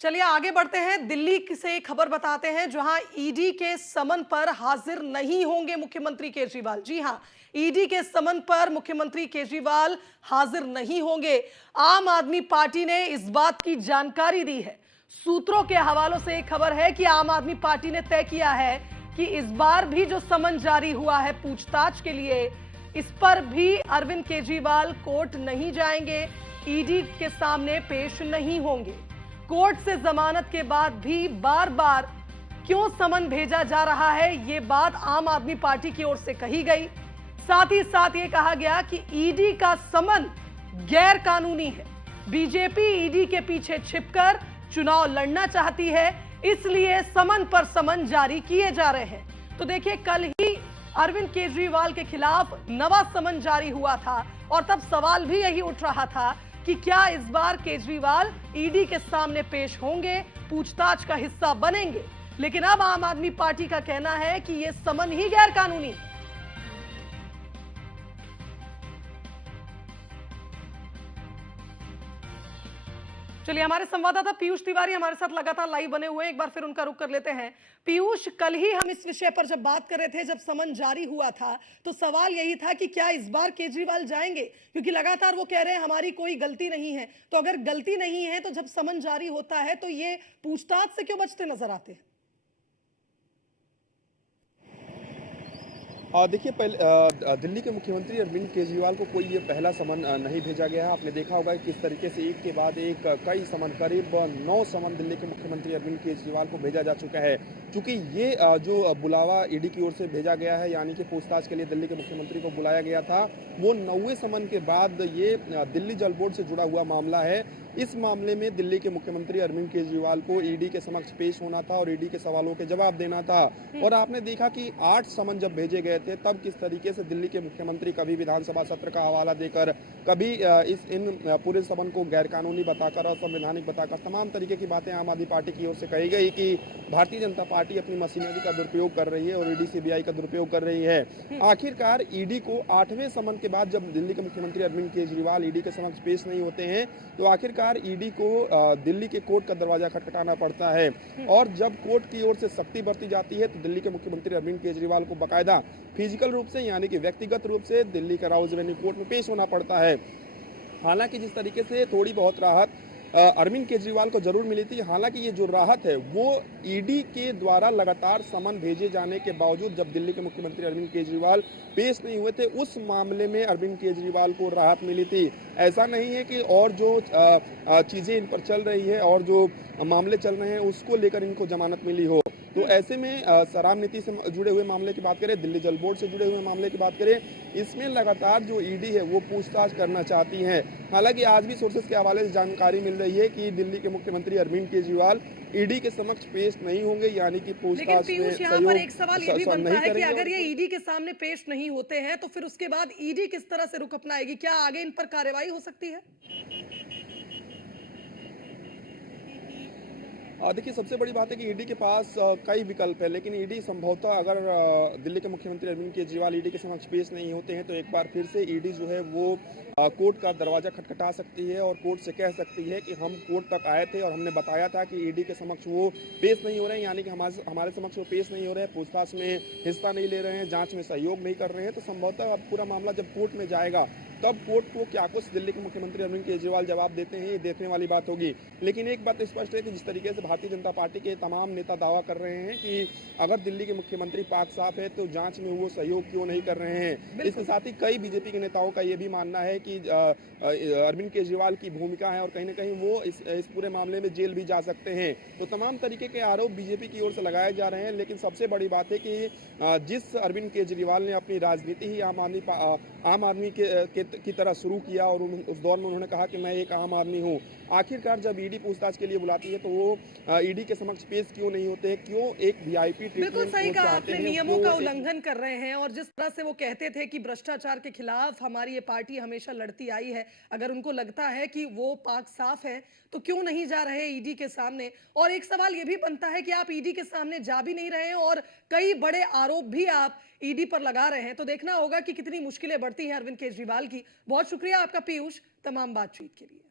चलिए आगे बढ़ते हैं। दिल्ली से एक खबर बताते हैं जहां ईडी के समन पर हाजिर नहीं होंगे मुख्यमंत्री केजरीवाल। जी हां, ईडी के समन पर मुख्यमंत्री केजरीवाल हाजिर नहीं होंगे। आम आदमी पार्टी ने इस बात की जानकारी दी है। सूत्रों के हवालों से एक खबर है कि आम आदमी पार्टी ने तय किया है कि इस बार भी जो समन जारी हुआ है पूछताछ के लिए, इस पर भी अरविंद केजरीवाल कोर्ट नहीं जाएंगे, ईडी के सामने पेश नहीं होंगे। कोर्ट से जमानत के बाद भी बार बार क्यों समन भेजा जा रहा है, यह बात आम आदमी पार्टी की ओर से कही गई। साथ ही साथ यह कहा गया कि ईडी का समन गैर कानूनी है। बीजेपी ईडी के पीछे छिपकर चुनाव लड़ना चाहती है, इसलिए समन पर समन जारी किए जा रहे हैं। तो देखिए, कल ही अरविंद केजरीवाल के खिलाफ नवा समन जारी हुआ था और तब सवाल भी यही उठ रहा था कि क्या इस बार केजरीवाल ईडी के सामने पेश होंगे, पूछताछ का हिस्सा बनेंगे। लेकिन अब आम आदमी पार्टी का कहना है कि यह समन ही गैर कानूनी है। चलिए, हमारे संवाददाता पीयूष तिवारी हमारे साथ लगातार लाइव बने हुए हैं। एक बार फिर उनका रुख कर लेते हैं। पीयूष, कल ही हम इस विषय पर जब बात कर रहे थे, जब समन जारी हुआ था, तो सवाल यही था कि क्या इस बार केजरीवाल जाएंगे, क्योंकि लगातार वो कह रहे हैं हमारी कोई गलती नहीं है। तो अगर गलती नहीं है तो जब समन जारी होता है तो ये पूछताछ से क्यों बचते नजर आते हैं? देखिए, पहले दिल्ली के मुख्यमंत्री अरविंद केजरीवाल को कोई ये पहला समन नहीं भेजा गया है। आपने देखा होगा कि किस तरीके से एक के बाद एक कई समन, करीब 9 समन दिल्ली के मुख्यमंत्री अरविंद केजरीवाल को भेजा जा चुका है। चूंकि ये जो बुलावा ईडी की ओर से भेजा गया है, यानी कि पूछताछ के लिए दिल्ली के मुख्यमंत्री को बुलाया गया था, वो 9वें समन के बाद ये दिल्ली जल बोर्ड से जुड़ा हुआ मामला है। इस मामले में दिल्ली के मुख्यमंत्री अरविंद केजरीवाल को ईडी के समक्ष पेश होना था और ईडी के सवालों के जवाब देना था। और आपने देखा कि 8 समन जब भेजे गए थे, तब किस तरीके से दिल्ली के मुख्यमंत्री कभी विधानसभा सत्र का हवाला देकर, कभी इन पूरे समन को गैरकानूनी बताकर और संवैधानिक बताकर तमाम तरीके की बातें आम आदमी पार्टी की ओर से कही गई कि भारतीय जनता पार्टी अपनी मशीनरी का दुरुपयोग कर रही है और ईडी सीबीआई का दुरुपयोग कर रही है। आखिरकार ईडी को 8वें समन के बाद जब दिल्ली के मुख्यमंत्री अरविंद केजरीवाल ईडी के समक्ष पेश नहीं होते हैं, तो आखिरकार ईडी को दिल्ली के कोर्ट का दरवाजा खटखटाना पड़ता है। और जब कोर्ट की ओर से सख्ती बरती जाती है, तो दिल्ली के मुख्यमंत्री अरविंद केजरीवाल को बाकायदा फिजिकल रूप से, यानी कि व्यक्तिगत रूप से दिल्ली का राउज रेवेन्यू कोर्ट में पेश होना पड़ता है। हालांकि जिस तरीके से थोड़ी बहुत राहत अरविंद केजरीवाल को जरूर मिली थी, हालांकि ये जो राहत है वो ईडी के द्वारा लगातार समन भेजे जाने के बावजूद, जब दिल्ली के मुख्यमंत्री अरविंद केजरीवाल पेश नहीं हुए थे, उस मामले में अरविंद केजरीवाल को राहत मिली थी। ऐसा नहीं है कि और जो चीजें इन पर चल रही है और जो मामले चल रहे हैं उसको लेकर इनको जमानत मिली हो। तो ऐसे में शराब नीति से जुड़े हुए मामले की बात करें, दिल्ली जल बोर्ड से जुड़े हुए मामले की बात करें, इसमें लगातार जो ईडी है वो पूछताछ करना चाहती है। हालांकि आज भी सोर्सेस के हवाले से जानकारी मिल रही है कि दिल्ली के मुख्यमंत्री अरविंद केजरीवाल ईडी के समक्ष पेश नहीं होंगे, यानी कि पूछताछ में यहाँ पर एक सवाल ये भी बनता है कि अगर ये और ईडी के सामने पेश नहीं होते हैं तो फिर उसके बाद ईडी किस तरह से रुख अपनाएगी? क्या आगे इन पर कार्रवाई हो सकती है? देखिए, सबसे बड़ी बात है कि ईडी के पास कई विकल्प है, लेकिन ईडी संभवतः अगर दिल्ली के मुख्यमंत्री अरविंद केजरीवाल ईडी के समक्ष पेश नहीं होते हैं, तो एक बार फिर से ईडी जो है वो कोर्ट का दरवाजा खटखटा सकती है और कोर्ट से कह सकती है कि हम कोर्ट तक आए थे और हमने बताया था कि ईडी के समक्ष वो पेश नहीं हो रहे हैं, यानी कि हमारे समक्ष वो पेश नहीं हो रहे हैं, पूछताछ में हिस्सा नहीं ले रहे हैं, जांच में सहयोग नहीं कर रहे हैं। तो संभवतः अब पूरा मामला जब कोर्ट में जाएगा, तब कोर्ट को क्या कुछ दिल्ली के मुख्यमंत्री अरविंद केजरीवाल जवाब देते हैं, ये देखने वाली बात होगी। लेकिन एक बात स्पष्ट है कि जिस तरीके से भारतीय जनता पार्टी के तमाम नेता दावा कर रहे हैं कि अगर दिल्ली के मुख्यमंत्री पाक साफ है, तो जांच में वो सहयोग क्यों नहीं कर रहे हैं। इसके साथ ही कई बीजेपी के नेताओं का ये भी मानना है कि अरविंद केजरीवाल की भूमिका है और कहीं ना कहीं वो इस पूरे मामले में जेल भी जा सकते हैं। तो तमाम तरीके के आरोप बीजेपी की ओर से लगाए जा रहे हैं। लेकिन सबसे बड़ी बात है कि जिस अरविंद केजरीवाल ने अपनी राजनीति ही आम आदमी की तरह शुरू किया और उस दौर में उन्होंने कहा कि मैं एक आम आदमी हूं, आखिरकार जब ईडी पूछताछ के लिए बुलाती है तो वो ईडी के समक्ष पेश क्यों नहीं होते, क्यों एक वीआईपी ट्रीटमेंट बिल्कुल सही कहा चाहते आपने, हैं, नियमों का उल्लंघन कर रहे हैं। और जिस तरह से वो कहते थे कि भ्रष्टाचार के खिलाफ हमारी ये पार्टी हमेशा लड़ती आई है, अगर उनको लगता है कि वो पाक साफ है तो क्यों नहीं जा रहे ईडी के सामने? और एक सवाल ये भी बनता है कि आप ईडी के सामने जा भी नहीं रहे हैं और कई बड़े आरोप भी आप ईडी पर लगा रहे हैं। तो देखना होगा कि कितनी मुश्किलें बढ़ती हैं अरविंद केजरीवाल की। बहुत शुक्रिया आपका पीयूष, तमाम बातचीत के लिए।